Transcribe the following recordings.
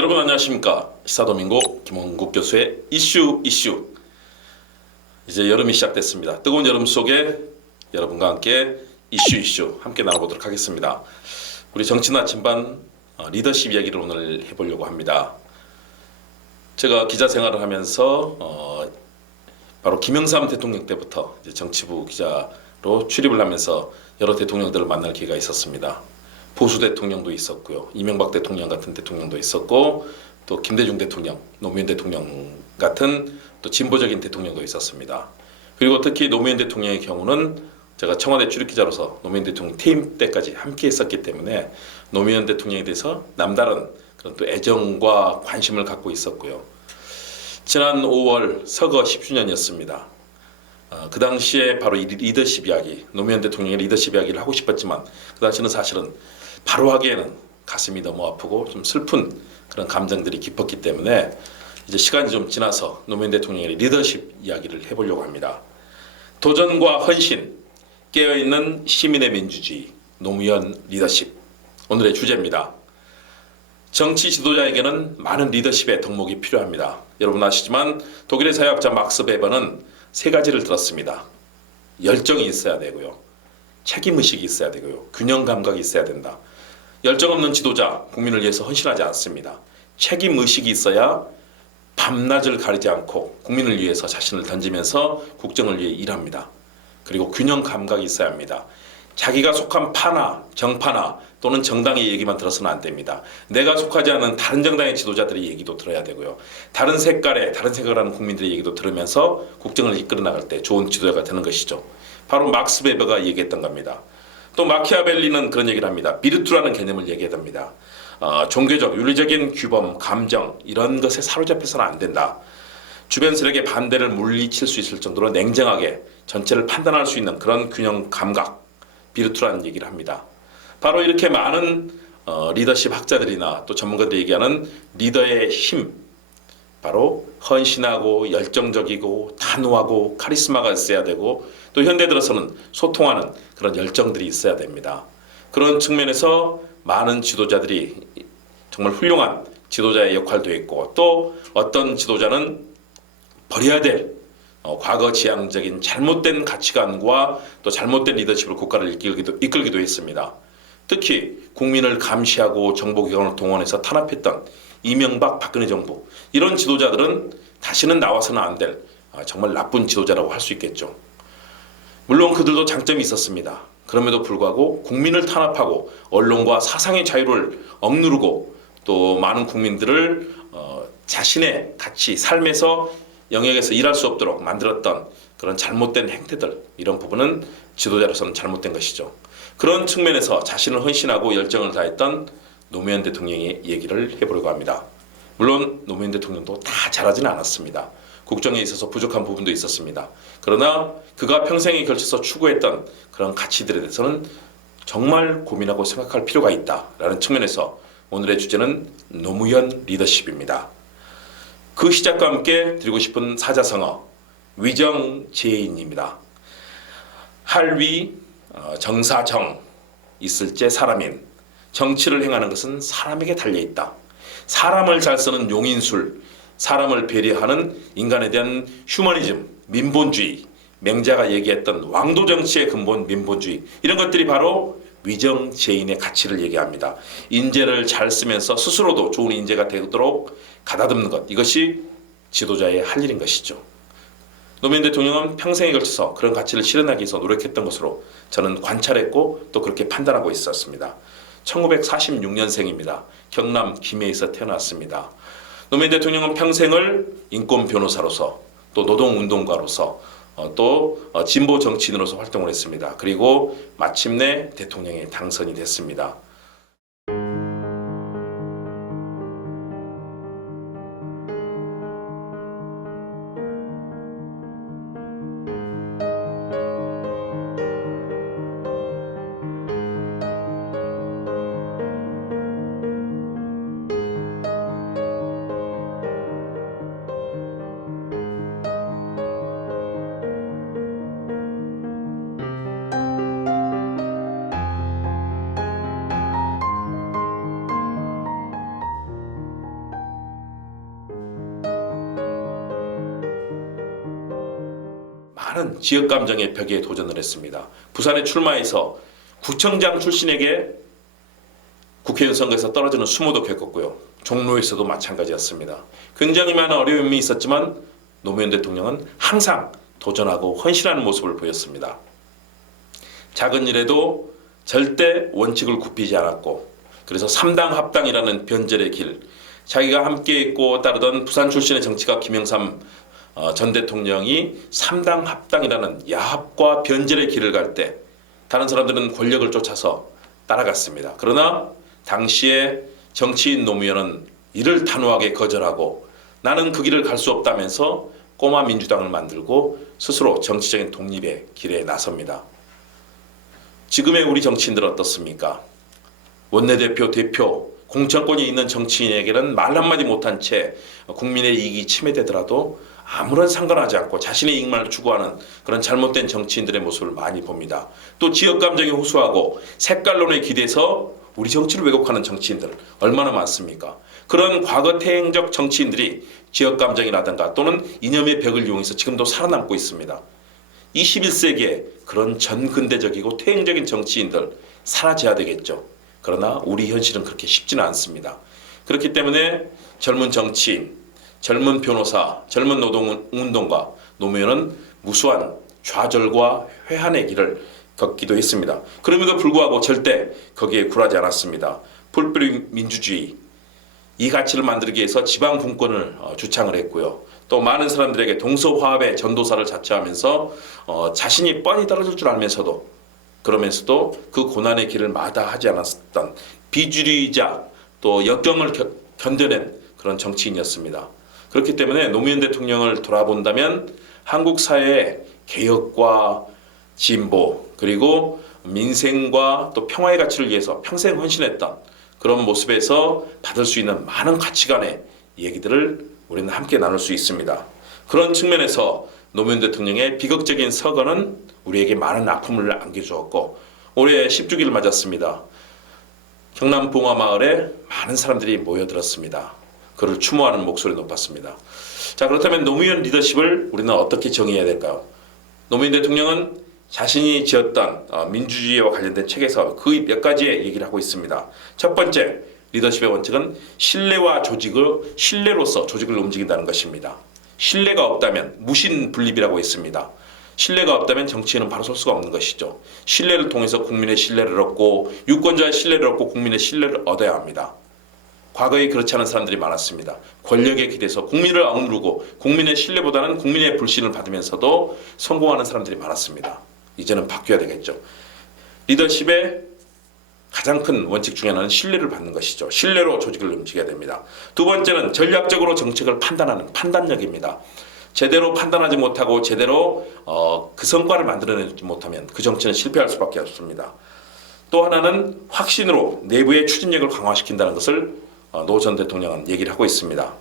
여러분 안녕하십니까. 시사도민고 김원국 교수의 이슈. 이제 여름이 시작됐습니다. 뜨거운 여름 속에 여러분과 함께 이슈 함께 나눠보도록 하겠습니다. 우리 정치나 진반 리더십 이야기를 오늘 해보려고 합니다. 제가 기자 생활을 하면서 바로 김영삼 대통령 때부터 이제 정치부 기자로 출입을 하면서 여러 대통령들을 만날 기회가 있었습니다. 보수 대통령도 있었고요. 이명박 대통령 같은 대통령도 있었고, 또 김대중 대통령, 노무현 대통령 같은 또 진보적인 대통령도 있었습니다. 그리고 특히 노무현 대통령의 경우는 제가 청와대 출입기자로서 노무현 대통령 퇴임 때까지 함께 했었기 때문에 노무현 대통령에 대해서 남다른 그런 또 애정과 관심을 갖고 있었고요. 지난 5월 서거 10주년이었습니다. 그 당시에 바로 이 리더십 이야기, 노무현 대통령의 리더십 이야기를 하고 싶었지만 그 당시는 사실은 바로 하기에는 가슴이 너무 아프고 좀 슬픈 그런 감정들이 깊었기 때문에 이제 시간이 좀 지나서 노무현 대통령의 리더십 이야기를 해보려고 합니다. 도전과 헌신, 깨어있는 시민의 민주주의, 노무현 리더십, 오늘의 주제입니다. 정치 지도자에게는 많은 리더십의 덕목이 필요합니다. 여러분 아시지만 독일의 사회학자 막스 베버는 세 가지를 들었습니다. 열정이 있어야 되고요. 책임의식이 있어야 되고요. 균형 감각이 있어야 된다. 열정 없는 지도자, 국민을 위해서 헌신하지 않습니다. 책임의식이 있어야 밤낮을 가리지 않고 국민을 위해서 자신을 던지면서 국정을 위해 일합니다. 그리고 균형 감각이 있어야 합니다. 자기가 속한 파나 정파나 또는 정당의 얘기만 들어서는 안 됩니다. 내가 속하지 않은 다른 정당의 지도자들의 얘기도 들어야 되고요. 다른 색깔의 다른 생각을 하는 국민들의 얘기도 들으면서 국정을 이끌어 나갈 때 좋은 지도자가 되는 것이죠. 바로 막스 베버가 얘기했던 겁니다. 또 마키아벨리는 그런 얘기를 합니다. 비르투라는 개념을 얘기합니다. 종교적, 윤리적인 규범, 감정 이런 것에 사로잡혀서는 안 된다. 주변 세력의 반대를 물리칠 수 있을 정도로 냉정하게 전체를 판단할 수 있는 그런 균형 감각, 비르투라는 얘기를 합니다. 바로 이렇게 많은 리더십 학자들이나 또 전문가들이 얘기하는 리더의 힘, 바로 헌신하고 열정적이고 단호하고 카리스마가 있어야 되고 또 현대 들어서는 소통하는 그런 열정들이 있어야 됩니다. 그런 측면에서 많은 지도자들이 정말 훌륭한 지도자의 역할도 있고 또 어떤 지도자는 버려야 될 과거 지향적인 잘못된 가치관과 또 잘못된 리더십으로 국가를 이끌기도 했습니다. 특히 국민을 감시하고 정보기관을 동원해서 탄압했던 이명박 박근혜 정부, 이런 지도자들은 다시는 나와서는 안 될 정말 나쁜 지도자라고 할 수 있겠죠. 물론 그들도 장점이 있었습니다. 그럼에도 불구하고 국민을 탄압하고 언론과 사상의 자유를 억누르고 또 많은 국민들을 자신의 가치, 삶에서 영역에서 일할 수 없도록 만들었던 그런 잘못된 행태들, 이런 부분은 지도자로서는 잘못된 것이죠. 그런 측면에서 자신을 헌신하고 열정을 다했던 노무현 대통령의 얘기를 해보려고 합니다. 물론 노무현 대통령도 다 잘하지는 않았습니다. 국정에 있어서 부족한 부분도 있었습니다. 그러나 그가 평생에 걸쳐서 추구했던 그런 가치들에 대해서는 정말 고민하고 생각할 필요가 있다라는 측면에서 오늘의 주제는 노무현 리더십입니다. 그 시작과 함께 드리고 싶은 사자성어, 위정재인입니다. 할위, 정사정, 있을제 사람인, 정치를 행하는 것은 사람에게 달려있다. 사람을 잘 쓰는 용인술, 사람을 배려하는 인간에 대한 휴머니즘, 민본주의, 맹자가 얘기했던 왕도 정치의 근본 민본주의, 이런 것들이 바로 위정재인의 가치를 얘기합니다. 인재를 잘 쓰면서 스스로도 좋은 인재가 되도록 가다듬는 것, 이것이 지도자의 할 일인 것이죠. 노무현 대통령은 평생에 걸쳐서 그런 가치를 실현하기 위해서 노력했던 것으로 저는 관찰했고 또 그렇게 판단하고 있었습니다. 1946년생입니다. 경남 김해에서 태어났습니다. 노무현 대통령은 평생을 인권 변호사로서 또 노동운동가로서 또 진보 정치인으로서 활동을 했습니다. 그리고 마침내 대통령에 당선이 됐습니다. 많은 지역 감정의 벽에 도전을 했습니다. 부산에 출마해서 구청장 출신에게 국회의원 선거에서 떨어지는 수모도 겪었고요. 종로에서도 마찬가지였습니다. 굉장히 많은 어려움이 있었지만 노무현 대통령은 항상 도전하고 헌신하는 모습을 보였습니다. 작은 일에도 절대 원칙을 굽히지 않았고, 그래서 3당 합당이라는 변절의 길, 자기가 함께 있고 따르던 부산 출신의 정치가 김영삼 전 대통령이 3당 합당이라는 야합과 변절의 길을 갈 때 다른 사람들은 권력을 쫓아서 따라갔습니다. 그러나 당시에 정치인 노무현은 이를 단호하게 거절하고 나는 그 길을 갈 수 없다면서 꼬마 민주당을 만들고 스스로 정치적인 독립의 길에 나섭니다. 지금의 우리 정치인들 어떻습니까? 원내대표, 대표, 공천권이 있는 정치인에게는 말 한마디 못한 채 국민의 이익이 침해되더라도 아무런 상관하지 않고 자신의 이익만 추구하는 그런 잘못된 정치인들의 모습을 많이 봅니다. 또 지역 감정이 호소하고 색깔론에 기대서 우리 정치를 왜곡하는 정치인들 얼마나 많습니까? 그런 과거 퇴행적 정치인들이 지역 감정이라든가 또는 이념의 벽을 이용해서 지금도 살아남고 있습니다. 21세기에 그런 전근대적이고 퇴행적인 정치인들 사라져야 되겠죠. 그러나 우리 현실은 그렇게 쉽지는 않습니다. 그렇기 때문에 젊은 정치인, 젊은 변호사, 젊은 노동운동가 노무현은 무수한 좌절과 회한의 길을 걷기도 했습니다. 그럼에도 불구하고 절대 거기에 굴하지 않았습니다. 풀뿌리 민주주의, 이 가치를 만들기 위해서 지방 분권을 주창을 했고요. 또 많은 사람들에게 동서화합의 전도사를 자처하면서 자신이 뻔히 떨어질 줄 알면서도 그러면서도 그 고난의 길을 마다하지 않았던 비주류이자 또 역경을 견뎌낸 그런 정치인이었습니다. 그렇기 때문에 노무현 대통령을 돌아본다면 한국 사회의 개혁과 진보 그리고 민생과 또 평화의 가치를 위해서 평생 헌신했던 그런 모습에서 받을 수 있는 많은 가치관의 얘기들을 우리는 함께 나눌 수 있습니다. 그런 측면에서 노무현 대통령의 비극적인 서거는 우리에게 많은 아픔을 안겨주었고 올해 10주기를 맞았습니다. 경남 봉화마을에 많은 사람들이 모여들었습니다. 그를 추모하는 목소리 높았습니다. 자, 그렇다면 노무현 리더십을 우리는 어떻게 정의해야 될까요? 노무현 대통령은 자신이 지었던 민주주의와 관련된 책에서 그 몇 가지의 얘기를 하고 있습니다. 첫 번째, 리더십의 원칙은 신뢰와 조직을 신뢰로서 조직을 움직인다는 것입니다. 신뢰가 없다면 무신분립이라고 했습니다. 신뢰가 없다면 정치에는 바로 설 수가 없는 것이죠. 신뢰를 통해서 국민의 신뢰를 얻고 유권자의 신뢰를 얻고 국민의 신뢰를 얻어야 합니다. 과거에 그렇지 않은 사람들이 많았습니다. 권력에 기대서 국민을 억누르고 국민의 신뢰보다는 국민의 불신을 받으면서도 성공하는 사람들이 많았습니다. 이제는 바뀌어야 되겠죠. 리더십의 가장 큰 원칙 중에 하나는 신뢰를 받는 것이죠. 신뢰로 조직을 움직여야 됩니다. 두 번째는 전략적으로 정책을 판단하는 판단력입니다. 제대로 판단하지 못하고 제대로 그 성과를 만들어내지 못하면 그 정치는 실패할 수밖에 없습니다. 또 하나는 확신으로 내부의 추진력을 강화시킨다는 것을 노 전 대통령은 얘기를 하고 있습니다.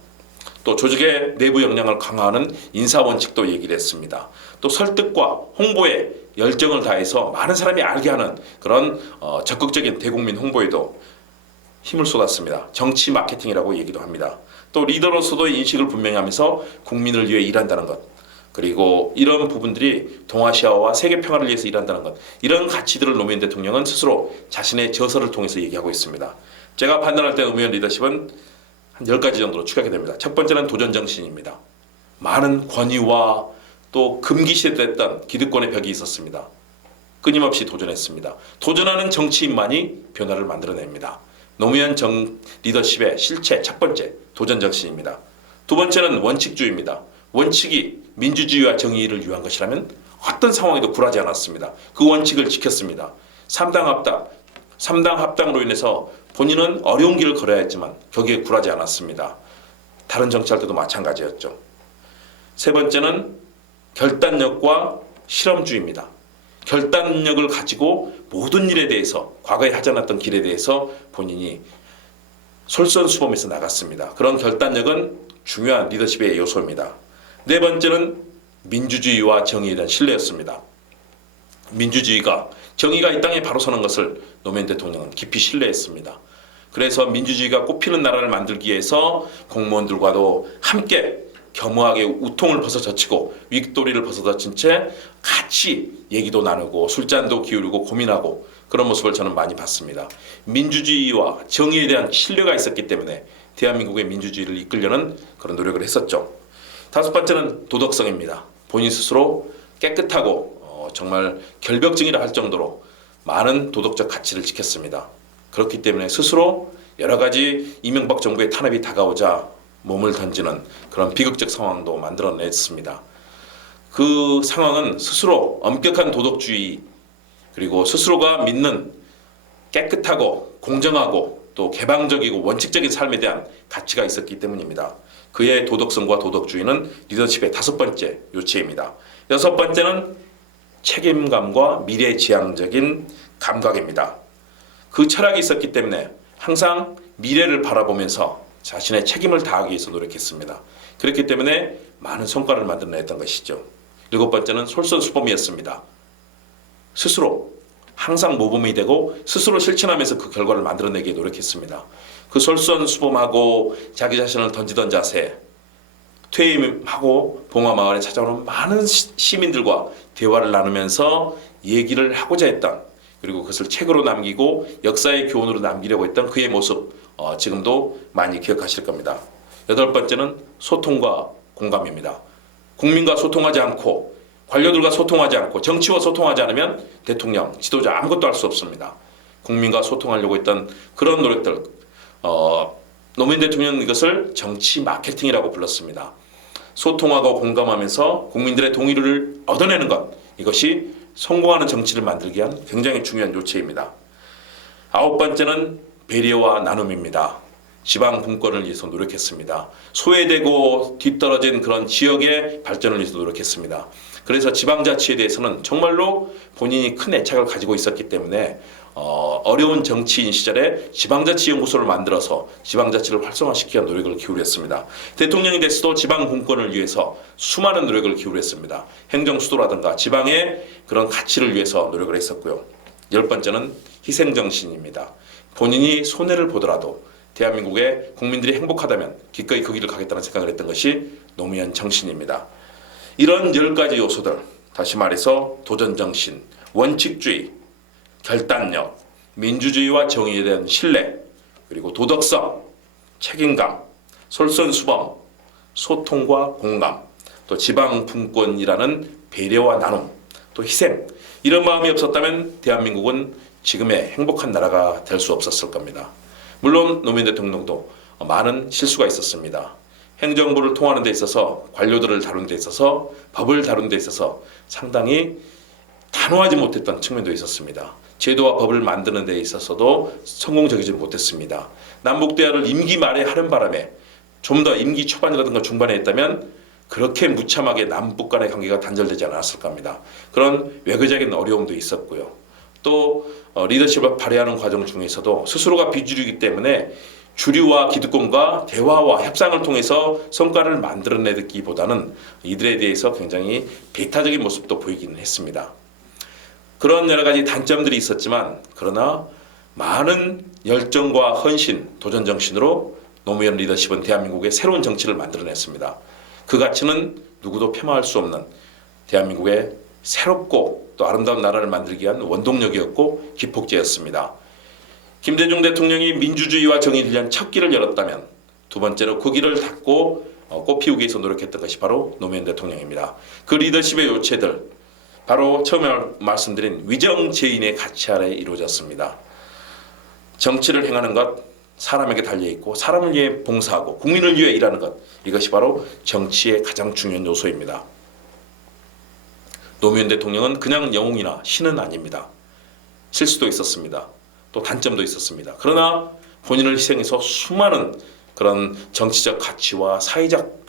또 조직의 내부 역량을 강화하는 인사 원칙도 얘기를 했습니다. 또 설득과 홍보에 열정을 다해서 많은 사람이 알게 하는 그런 적극적인 대국민 홍보에도 힘을 쏟았습니다. 정치 마케팅이라고 얘기도 합니다. 또 리더로서도 인식을 분명히 하면서 국민을 위해 일한다는 것, 그리고 이런 부분들이 동아시아와 세계 평화를 위해서 일한다는 것, 이런 가치들을 노무현 대통령은 스스로 자신의 저서를 통해서 얘기하고 있습니다. 제가 판단할 때 노무현 리더십은 한 10가지 정도로 추격이 됩니다. 첫 번째는 도전정신입니다. 많은 권위와 또 금기시됐던 기득권의 벽이 있었습니다. 끊임없이 도전했습니다. 도전하는 정치인만이 변화를 만들어냅니다. 노무현 리더십의 실체 첫 번째 도전정신입니다. 두 번째는 원칙주의입니다. 원칙이 민주주의와 정의를 위한 것이라면 어떤 상황에도 굴하지 않았습니다. 그 원칙을 지켰습니다. 3당 합당으로 인해서 본인은 어려운 길을 걸어야 했지만 거기에 굴하지 않았습니다. 다른 정치할 때도 마찬가지였죠. 세 번째는 결단력과 실험주의입니다. 결단력을 가지고 모든 일에 대해서 과거에 하지 않았던 길에 대해서 본인이 솔선수범해서 나갔습니다. 그런 결단력은 중요한 리더십의 요소입니다. 네 번째는 민주주의와 정의에 대한 신뢰였습니다. 민주주의가 정의가 이 땅에 바로 서는 것을 노무현 대통령은 깊이 신뢰했습니다. 그래서 민주주의가 꽃피는 나라를 만들기 위해서 공무원들과도 함께 겸허하게 우통을 벗어젖히고 윗도리를 벗어젖힌 채 같이 얘기도 나누고 술잔도 기울이고 고민하고 그런 모습을 저는 많이 봤습니다. 민주주의와 정의에 대한 신뢰가 있었기 때문에 대한민국의 민주주의를 이끌려는 그런 노력을 했었죠. 다섯 번째는 도덕성입니다. 본인 스스로 깨끗하고 정말 결벽증이라 할 정도로 많은 도덕적 가치를 지켰습니다. 그렇기 때문에 스스로 여러 가지 이명박 정부의 탄압이 다가오자 몸을 던지는 그런 비극적 상황도 만들어냈습니다. 그 상황은 스스로 엄격한 도덕주의 그리고 스스로가 믿는 깨끗하고 공정하고 또 개방적이고 원칙적인 삶에 대한 가치가 있었기 때문입니다. 그의 도덕성과 도덕주의는 리더십의 다섯 번째 요체입니다. 여섯 번째는 책임감과 미래지향적인 감각입니다. 그 철학이 있었기 때문에 항상 미래를 바라보면서 자신의 책임을 다하기 위해서 노력했습니다. 그렇기 때문에 많은 성과를 만들어냈던 것이죠. 일곱 번째는 솔선수범이었습니다. 스스로 항상 모범이 되고 스스로 실천하면서 그 결과를 만들어내기에 노력했습니다. 그 솔선수범하고 자기 자신을 던지던 자세, 퇴임하고 봉화마을에 찾아오는 많은 시민들과 대화를 나누면서 얘기를 하고자 했던, 그리고 그것을 책으로 남기고 역사의 교훈으로 남기려고 했던 그의 모습, 지금도 많이 기억하실 겁니다. 여덟 번째는 소통과 공감입니다. 국민과 소통하지 않고 관료들과 소통하지 않고 정치와 소통하지 않으면 대통령, 지도자 아무것도 할 수 없습니다. 국민과 소통하려고 했던 그런 노력들, 노무현 대통령은 이것을 정치 마케팅이라고 불렀습니다. 소통하고 공감하면서 국민들의 동의를 얻어내는 것, 이것이 성공하는 정치를 만들기 위한 굉장히 중요한 요체입니다. 아홉 번째는 배려와 나눔입니다. 지방 분권을 위해서 노력했습니다. 소외되고 뒤떨어진 그런 지역의 발전을 위해서 노력했습니다. 그래서 지방자치에 대해서는 정말로 본인이 큰 애착을 가지고 있었기 때문에 어려운 정치인 시절에 지방자치연구소를 만들어서 지방자치를 활성화시키기 위한 노력을 기울였습니다. 대통령이 됐어도 지방 분권을 위해서 수많은 노력을 기울였습니다. 행정수도라든가 지방의 그런 가치를 위해서 노력을 했었고요. 열 번째는 희생정신입니다. 본인이 손해를 보더라도 대한민국의 국민들이 행복하다면 기꺼이 그 길을 가겠다는 생각을 했던 것이 노무현 정신입니다. 이런 10가지 요소들, 다시 말해서 도전정신, 원칙주의, 결단력, 민주주의와 정의에 대한 신뢰, 그리고 도덕성, 책임감, 솔선수범, 소통과 공감, 또 지방분권이라는 배려와 나눔, 또 희생, 이런 마음이 없었다면 대한민국은 지금의 행복한 나라가 될 수 없었을 겁니다. 물론 노무현 대통령도 많은 실수가 있었습니다. 행정부를 통하는 데 있어서, 관료들을 다루는 데 있어서, 법을 다루는 데 있어서 상당히 단호하지 못했던 측면도 있었습니다. 제도와 법을 만드는 데 있어서도 성공적이지 못했습니다. 남북대화를 임기 말에 하는 바람에 좀 더 임기 초반이라든가 중반에 했다면 그렇게 무참하게 남북 간의 관계가 단절되지 않았을 겁니다. 그런 외교적인 어려움도 있었고요. 또 리더십을 발휘하는 과정 중에서도 스스로가 비주류이기 때문에 주류와 기득권과 대화와 협상을 통해서 성과를 만들어내기보다는 이들에 대해서 굉장히 배타적인 모습도 보이기는 했습니다. 그런 여러 가지 단점들이 있었지만 그러나 많은 열정과 헌신, 도전정신으로 노무현 리더십은 대한민국의 새로운 정치를 만들어냈습니다. 그 가치는 누구도 폄하할 수 없는 대한민국의 새롭고 또 아름다운 나라를 만들기 위한 원동력이었고 기폭제였습니다. 김대중 대통령이 민주주의와 정의를 위한 첫 길을 열었다면 두 번째로 그 길을 닫고 꽃피우기 위해서 노력했던 것이 바로 노무현 대통령입니다. 그 리더십의 요체들, 바로 처음에 말씀드린 위정재인의 가치 아래에 이루어졌습니다. 정치를 행하는 것, 사람에게 달려있고 사람을 위해 봉사하고 국민을 위해 일하는 것, 이것이 바로 정치의 가장 중요한 요소입니다. 노무현 대통령은 그냥 영웅이나 신은 아닙니다. 실수도 있었습니다. 또 단점도 있었습니다. 그러나 본인을 희생해서 수많은 그런 정치적 가치와 사회적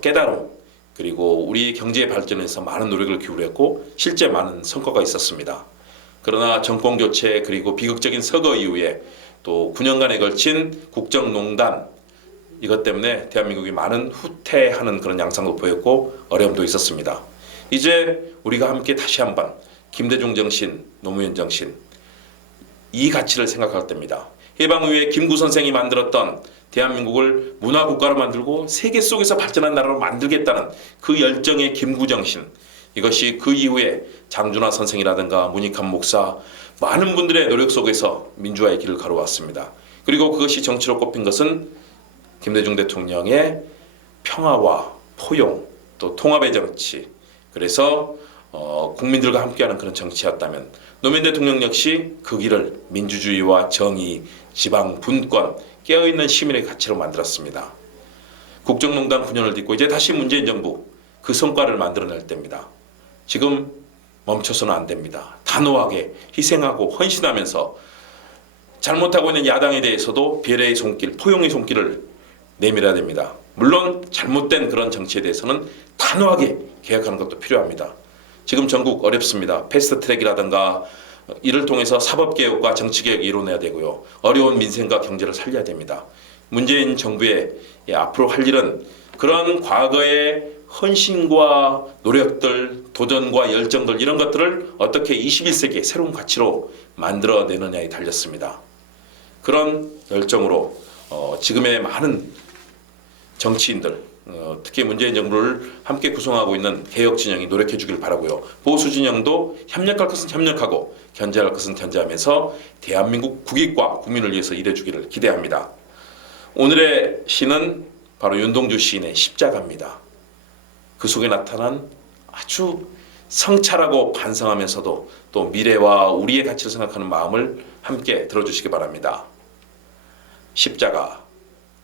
깨달음, 그리고 우리 경제 발전에서 많은 노력을 기울였고 실제 많은 성과가 있었습니다. 그러나 정권 교체 그리고 비극적인 서거 이후에 또 9년간에 걸친 국정농단, 이것 때문에 대한민국이 많은 후퇴하는 그런 양상도 보였고 어려움도 있었습니다. 이제 우리가 함께 다시 한번 김대중 정신, 노무현 정신, 이 가치를 생각할 때입니다. 해방 이후에 김구 선생이 만들었던 대한민국을 문화국가로 만들고 세계 속에서 발전한 나라로 만들겠다는 그 열정의 김구 정신, 이것이 그 이후에 장준하 선생이라든가 문익환 목사, 많은 분들의 노력 속에서 민주화의 길을 걸어왔습니다. 그리고 그것이 정치로 꼽힌 것은 김대중 대통령의 평화와 포용, 또 통합의 정치, 그래서 국민들과 함께하는 그런 정치였다면, 노무현 대통령 역시 그 길을 민주주의와 정의, 지방 분권, 깨어있는 시민의 가치로 만들었습니다. 국정농단 9년을 딛고 이제 다시 문재인 정부 그 성과를 만들어낼 때입니다. 지금 멈춰서는 안 됩니다. 단호하게 희생하고 헌신하면서 잘못하고 있는 야당에 대해서도 배려의 손길, 포용의 손길을 내밀어야 됩니다. 물론 잘못된 그런 정치에 대해서는 단호하게 개혁하는 것도 필요합니다. 지금 전국 어렵습니다. 패스트트랙이라든가 이를 통해서 사법개혁과 정치개혁이 이뤄내야 되고요. 어려운 민생과 경제를 살려야 됩니다. 문재인 정부의 앞으로 할 일은 그런 과거의 헌신과 노력들, 도전과 열정들, 이런 것들을 어떻게 21세기의 새로운 가치로 만들어내느냐에 달렸습니다. 그런 열정으로 지금의 많은 정치인들, 특히 문재인 정부를 함께 구성하고 있는 개혁 진영이 노력해 주길 바라고요. 보수 진영도 협력할 것은 협력하고 견제할 것은 견제하면서 대한민국 국익과 국민을 위해서 일해 주기를 기대합니다. 오늘의 시는 바로 윤동주 시인의 십자가입니다. 그 속에 나타난 아주 성찰하고 반성하면서도 또 미래와 우리의 가치를 생각하는 마음을 함께 들어주시기 바랍니다. 십자가,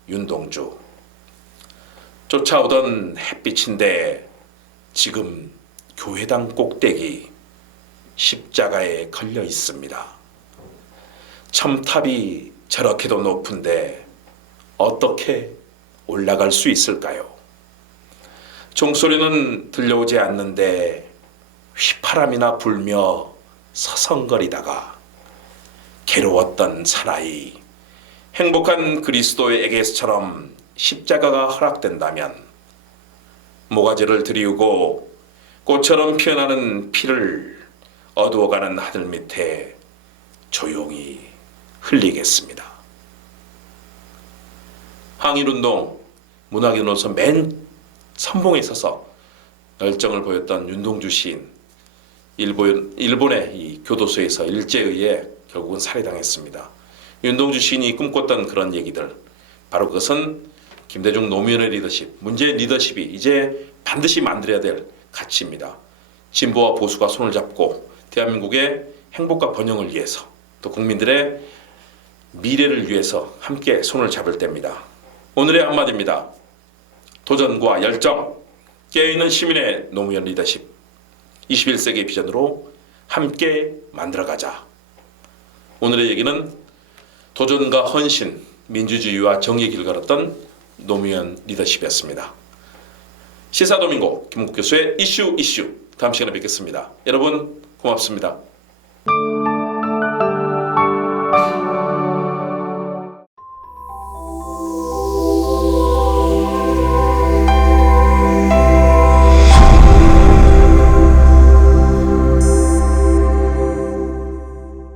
윤동주. 쫓아오던 햇빛인데 지금 교회당 꼭대기 십자가에 걸려 있습니다. 첨탑이 저렇게도 높은데 어떻게 올라갈 수 있을까요? 종소리는 들려오지 않는데 휘파람이나 불며 서성거리다가 괴로웠던 사나이, 행복한 그리스도에게서처럼 십자가가 허락된다면 모가지를 들이우고 꽃처럼 피어나는 피를 어두워가는 하늘 밑에 조용히 흘리겠습니다. 항일운동, 문학인으로서 맨 선봉에 서서 열정을 보였던 윤동주 시인, 일본의 이 교도소에서 일제에 의해 결국은 살해당했습니다. 윤동주 시인이 꿈꿨던 그런 얘기들, 바로 그것은 김대중 노무현의 리더십, 문재인 리더십이 이제 반드시 만들어야 될 가치입니다. 진보와 보수가 손을 잡고 대한민국의 행복과 번영을 위해서, 또 국민들의 미래를 위해서 함께 손을 잡을 때입니다. 오늘의 한마디입니다. 도전과 열정, 깨어있는 시민의 노무현 리더십, 21세기 비전으로 함께 만들어가자. 오늘의 얘기는 도전과 헌신, 민주주의와 정의의 길 걸었던 노무현 리더십이었습니다. 시사도민고 김은국 교수의 이슈, 다음 시간에 뵙겠습니다. 여러분 고맙습니다.